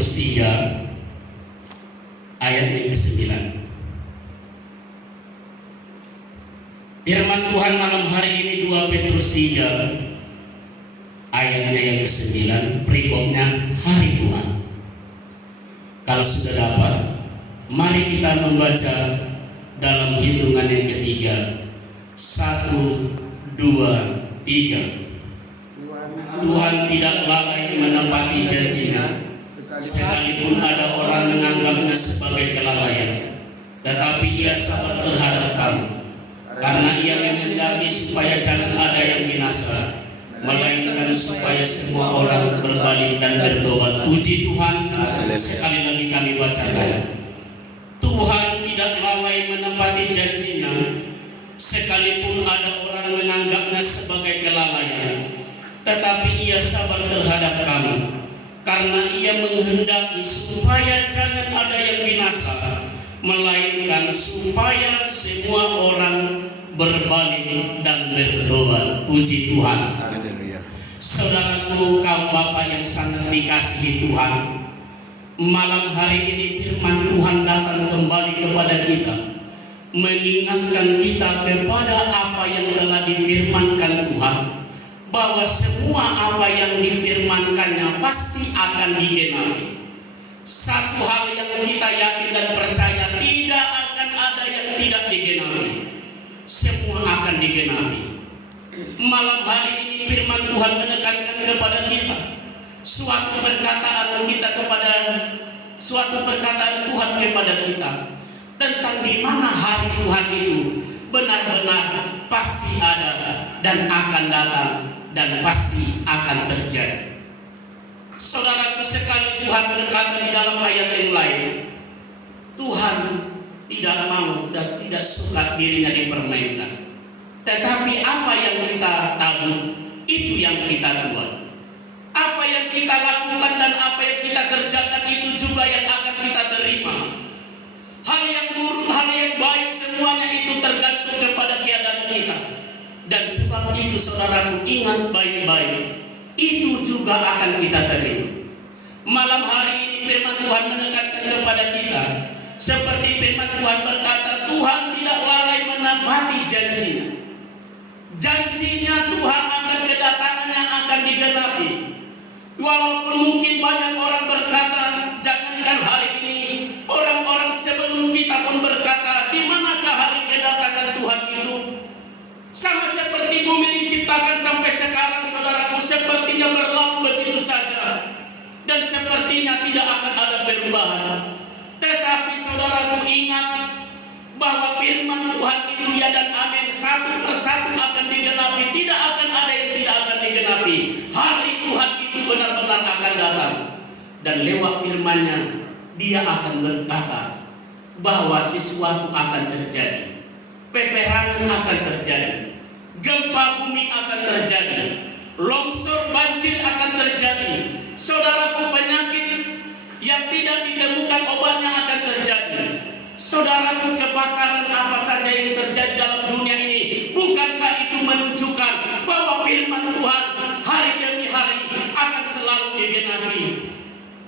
Petrus 3 ayat yang ke-9. Firman Tuhan malam hari ini 2 Petrus 3 ayatnya yang ke-9, perikopnya hari Tuhan. Kalau sudah dapat, mari kita membaca dalam hitungan yang ketiga. 1, 2, 3. Tuhan tidak lalai menepati janjinya, sekalipun ada orang menganggapnya sebagai kelalaian, tetapi ia sabar terhadap kamu, karena ia menghendaki supaya jangan ada yang binasa, melainkan supaya semua orang berbalik dan bertobat. Puji Tuhan. Sekali lagi kami bacakan. Tuhan tidak lalai menepati janjinya, sekalipun ada orang menganggapnya sebagai kelalaian, tetapi ia sabar terhadap kamu, karena ia menghendaki supaya jangan ada yang binasa, melainkan supaya semua orang berbalik dan bertobat. Puji Tuhan. Saudaraku, kaum bapak yang sangat dikasihi Tuhan, malam hari ini firman Tuhan datang kembali kepada kita, mengingatkan kita kepada apa yang telah difirmankan Tuhan, bahwa semua apa yang difirmankannya pasti akan digenapi. Satu hal yang kita yakin dan percaya, tidak akan ada yang tidak digenapi. Semua akan digenapi. Malam hari ini firman Tuhan menekankan kepada kita suatu perkataan Tuhan kepada kita tentang di mana hari Tuhan itu benar-benar pasti ada dan akan datang dan pasti akan terjadi. Saudaraku sekali, Tuhan berkata di dalam ayat yang lain, Tuhan tidak mau dan tidak suka dirinya dipermainkan, tetapi apa yang kita tabur itu yang kita buat. Apa yang kita lakukan dan apa yang kita kerjakan itu juga yang akan kita terima. Hal yang buruk, hal yang baik, semuanya itu tergantung kepada keadaan kita. Dan sebab itu saudaraku, ingat baik-baik, itu juga akan kita terima. Malam hari ini firman Tuhan menekankan kepada kita, seperti firman Tuhan berkata, Tuhan tidak lalai menepati janjinya. Janjinya Tuhan akan kedatangannya akan digenapi. Walaupun mungkin banyak orang berkata, jangankan hari ini, orang-orang sebelum kita pun berkata, di manakah hari kedatangan Tuhan itu? Sama seperti bumi diciptakan sampai sekarang, saudaraku, sepertinya berlalu begitu saja, dan sepertinya tidak akan ada perubahan. Tetapi saudaraku, ingat bahwa firman Tuhan itu ya dan amin, satu persatu akan digenapi. Tidak akan ada yang tidak akan digenapi. Hari Tuhan itu benar-benar akan datang, dan lewat firman-Nya Dia akan berkata bahwa sesuatu akan terjadi. Peperangan akan terjadi, gempa bumi akan terjadi, longsor banjir akan terjadi. Saudaraku, penyakit yang tidak ditemukan obatnya akan terjadi. Saudaraku, kebakaran apa saja yang terjadi dalam dunia ini, bukankah itu menunjukkan bahwa firman Tuhan hari demi hari akan selalu digenapi?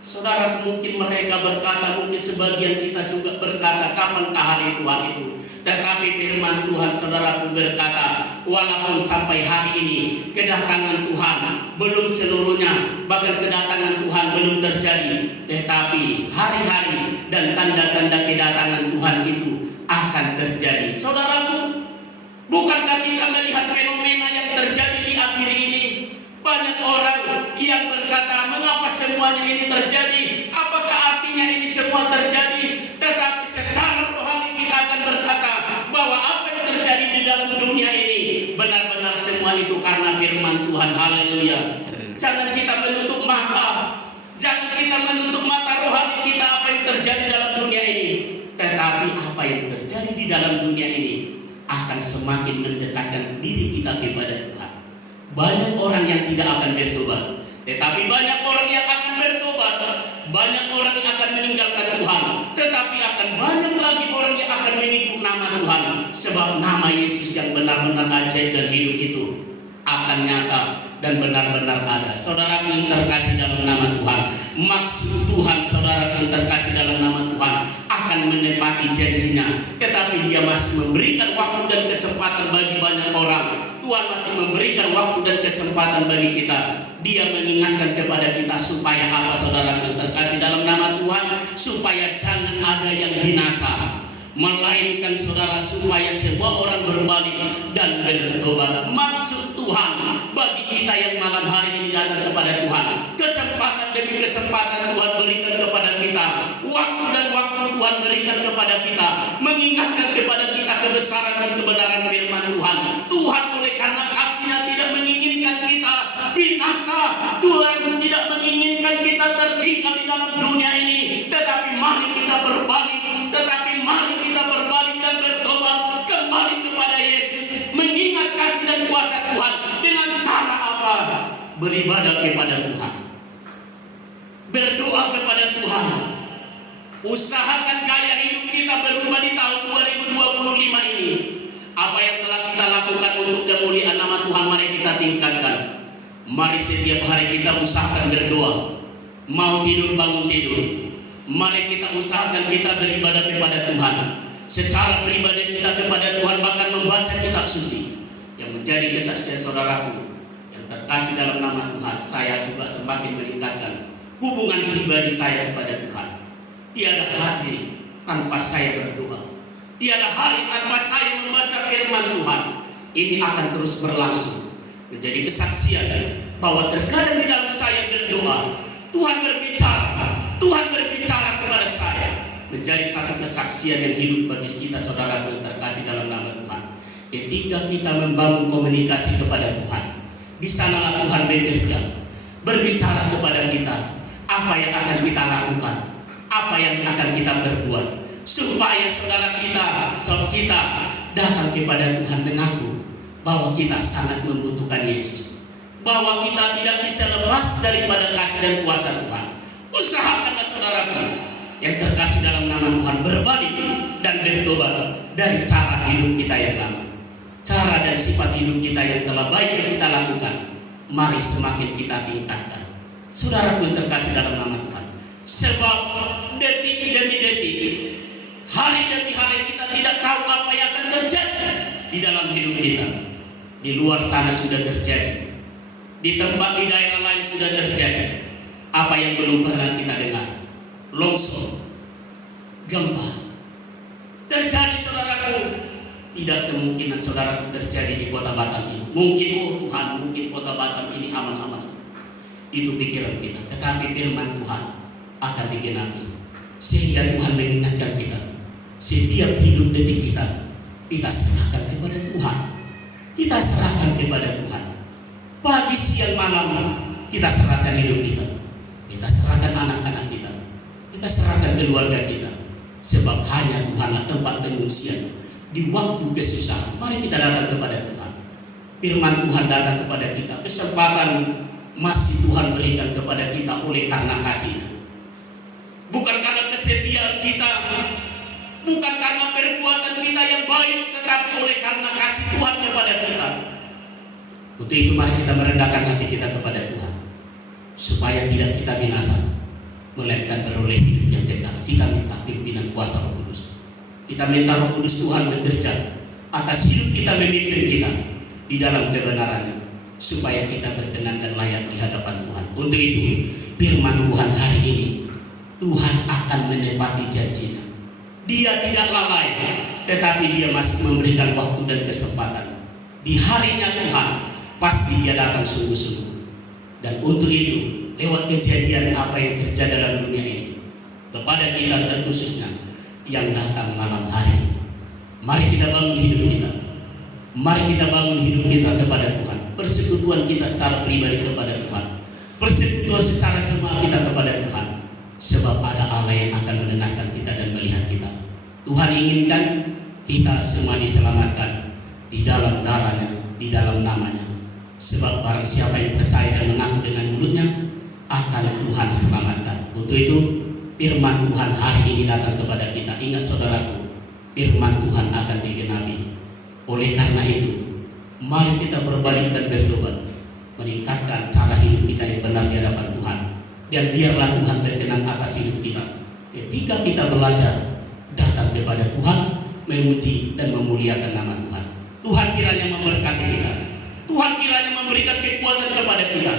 Saudaraku, mungkin mereka berkata, mungkin sebagian kita juga berkata, kapankah hari Tuhan itu? Tetapi firman Tuhan, saudaraku, berkata, walaupun sampai hari ini kedatangan Tuhan belum seluruhnya, bahkan kedatangan Tuhan belum terjadi, tetapi hari-hari dan tanda-tanda kedatangan Tuhan itu akan terjadi. Saudaraku, bukankah kita melihat fenomena yang terjadi di akhir ini? Banyak orang yang berkata, mengapa semuanya ini terjadi? Apakah artinya ini semua terjadi? Tetapi secara rohani kita akan berkata bahwa apa yang terjadi di dalam dunia ini benar-benar semua itu karena firman Tuhan. Haleluya. Jangan kita menutup mata, jangan kita menutup mata rohani kita apa yang terjadi dalam dunia ini. Tetapi apa yang terjadi di dalam dunia ini akan semakin mendekatkan diri kita kepada Tuhan. Banyak orang yang tidak akan bertobat, tetapi banyak orang yang akan bertobat. Banyak orang yang akan meninggalkan Tuhan, tetapi akan banyak lagi orang yang akan mengikut nama Tuhan. Sebab nama Yesus yang benar-benar ajaib dan hidup itu akan nyata dan benar-benar ada. Saudara yang terkasih dalam nama Tuhan, maksud Tuhan, saudara yang terkasih dalam nama Tuhan, akan menepati janjinya. Tetapi Dia masih memberikan waktu dan kesempatan bagi banyak orang. Tuhan masih memberikan waktu dan kesempatan bagi kita. Dia mengingatkan kepada kita supaya apa, saudara yang terkasih dalam nama Tuhan? Supaya jangan ada yang binasa, melainkan saudara supaya semua orang berbalik dan bertobat. Maksud Tuhan bagi kita yang malam hari ini datang kepada Tuhan, kesempatan demi kesempatan Tuhan berikan kepada kita, waktu dan waktu Tuhan berikan kepada kita, mengingatkan kepada kita kebesaran dan kebenaran firman Tuhan. Tuhan oleh karena kasih-Nya tidak menginginkan kita binasa. Tuhan tidak menginginkan kita tertinggal di dalam dunia ini. Tetapi mari kita berbalik, dan bertobat kembali kepada Yesus, mengingat kasih dan kuasa Tuhan. Dengan cara apa? Beribadah kepada Tuhan, berdoa kepada Tuhan. Usahakan gaya hidup kita berubah di tahun 2025 ini. Apa yang telah kita lakukan untuk kemuliaan nama Tuhan, mari kita tingkatkan. Mari setiap hari kita usahakan berdoa. Mau tidur, bangun tidur, mari kita usahakan kita beribadah kepada Tuhan. Secara pribadi kita kepada Tuhan, bahkan membaca kitab suci. Yang menjadi kesaksian saudaraku yang terkasih dalam nama Tuhan, saya juga semakin meningkatkan hubungan pribadi saya kepada Tuhan. Tiada hari tanpa saya berdoa, tiada hari tanpa saya membaca firman Tuhan. Ini akan terus berlangsung menjadi kesaksian bahwa terkadang di dalam saya berdoa, Tuhan berbicara kepada saya. Menjadi satu kesaksian yang hidup bagi kita, saudara yang terkasih dalam nama Tuhan. Ketika kita membangun komunikasi kepada Tuhan, di sanalah Tuhan bekerja, berbicara kepada kita apa yang akan kita lakukan, apa yang akan kita berbuat, supaya saudara kita datang kepada Tuhan mengaku bahwa kita sangat membutuhkan Yesus, bahwa kita tidak bisa lepas daripada kasih dan kuasa Tuhan. Usahakanlah saudaraku yang terkasih dalam nama Tuhan, berbalik dan bertobat dari cara hidup kita yang lama, cara dan sifat hidup kita yang telah baik yang kita lakukan. Mari semakin kita tingkatkan, saudaraku yang terkasih dalam nama Tuhan. Sebab detik demi detik, hari demi hari, kita tidak tahu apa yang akan terjadi di dalam hidup kita. Di luar sana sudah terjadi, di tempat di daerah lain sudah terjadi apa yang belum pernah kita dengar. Longsor, gempa terjadi, saudaraku. Tidak kemungkinan saudaraku terjadi di kota Batam ini. Mungkin, oh Tuhan, mungkin kota Batam ini aman-aman saja. Itu pikiran kita. Tetapi firman Tuhan akan digenapi, sehingga Tuhan mengingatkan kita. Setiap hidup detik kita serahkan kepada Tuhan. Kita serahkan kepada Tuhan. Pagi, siang, malam kita serahkan hidup kita. Kita serahkan anak-anak kita. Kita serahkan keluarga kita. Sebab hanya Tuhanlah tempat pengungsian di waktu kesusahan. Mari kita datang kepada Tuhan. Firman Tuhan datang kepada kita. Kesempatan masih Tuhan berikan kepada kita oleh karena kasih. Bukan karena kesetiaan kita, bukan karena perbuatan kita yang baik, tetapi oleh karena kasih Tuhan kepada kita. Untuk itu mari kita merendahkan hati kita kepada Tuhan, supaya tidak kita binasa, melainkan beroleh hidup yang kekal. Kita minta pimpinan kuasa Roh Kudus. Kita minta Roh Kudus Tuhan bekerja atas hidup kita, memimpin kita di dalam kebenaran, supaya kita berkenan dan layak di hadapan Tuhan. Untuk itu firman Tuhan hari ini, Tuhan akan menepati janjinya. Dia tidak lalai, tetapi Dia masih memberikan waktu dan kesempatan. Di harinya Tuhan pasti Dia datang sungguh-sungguh. Dan untuk itu, lewat kejadian apa yang terjadi dalam dunia ini kepada kita, dan khususnya yang datang malam hari ini, mari kita bangun hidup kita. Mari kita bangun hidup kita kepada Tuhan. Persekutuan kita secara pribadi kepada Tuhan, persekutuan secara jemaat kita kepada Tuhan. Sebab ada Allah yang akan mendengarkan kita dan melihat kita. Tuhan inginkan kita semua diselamatkan di dalam darahnya, di dalam namanya. Sebab barang siapa yang percaya dan mengaku dengan mulutnya, akan Tuhan selamatkan. Untuk itu firman Tuhan hari ini datang kepada kita. Ingat saudaraku, firman Tuhan akan digenapi. Oleh karena itu, mari kita berbalik dan bertobat, meningkatkan cara hidup kita yang benar di hadapan Tuhan, Dan biarlah Tuhan berkenan atas hidup kita. Ketika kita belajar datang kepada Tuhan, memuji dan memuliakan nama Tuhan. Tuhan kiranya memberkati kita. Tuhan kiranya memberikan kekuatan kepada kita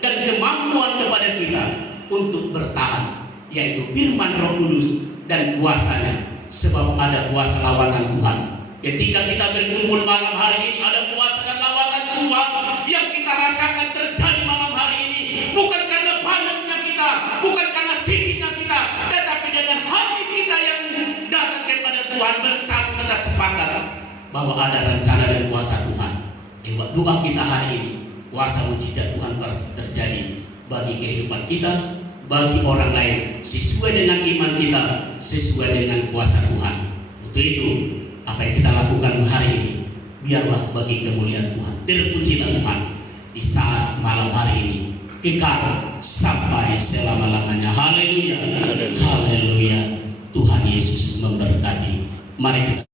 dan kemampuan kepada kita untuk bertahan, yaitu firman Roh Kudus dan kuasanya. Sebab ada kuasa lawatan Tuhan. Ketika kita berkumpul malam hari ini, ada kuasa dan lawatan Tuhan yang kita rasakan terjadi malam hari ini. Bukan karena banyaknya kita, bukan karena sedikitnya kita, tetapi dengan hati kita yang datang kepada Tuhan bersatu kita sepakat bahwa ada rencana dan kuasa Tuhan. Lewat doa kita hari ini, kuasa mujizat Tuhan terjadi bagi kehidupan kita, bagi orang lain, sesuai dengan iman kita, sesuai dengan kuasa Tuhan. Untuk itu, apa yang kita lakukan hari ini, biarlah bagi kemuliaan Tuhan. Terpujilah Tuhan di saat malam hari ini, kekal sampai selama-lamanya. Haleluya, haleluya. Tuhan Yesus memberkati. Mari kita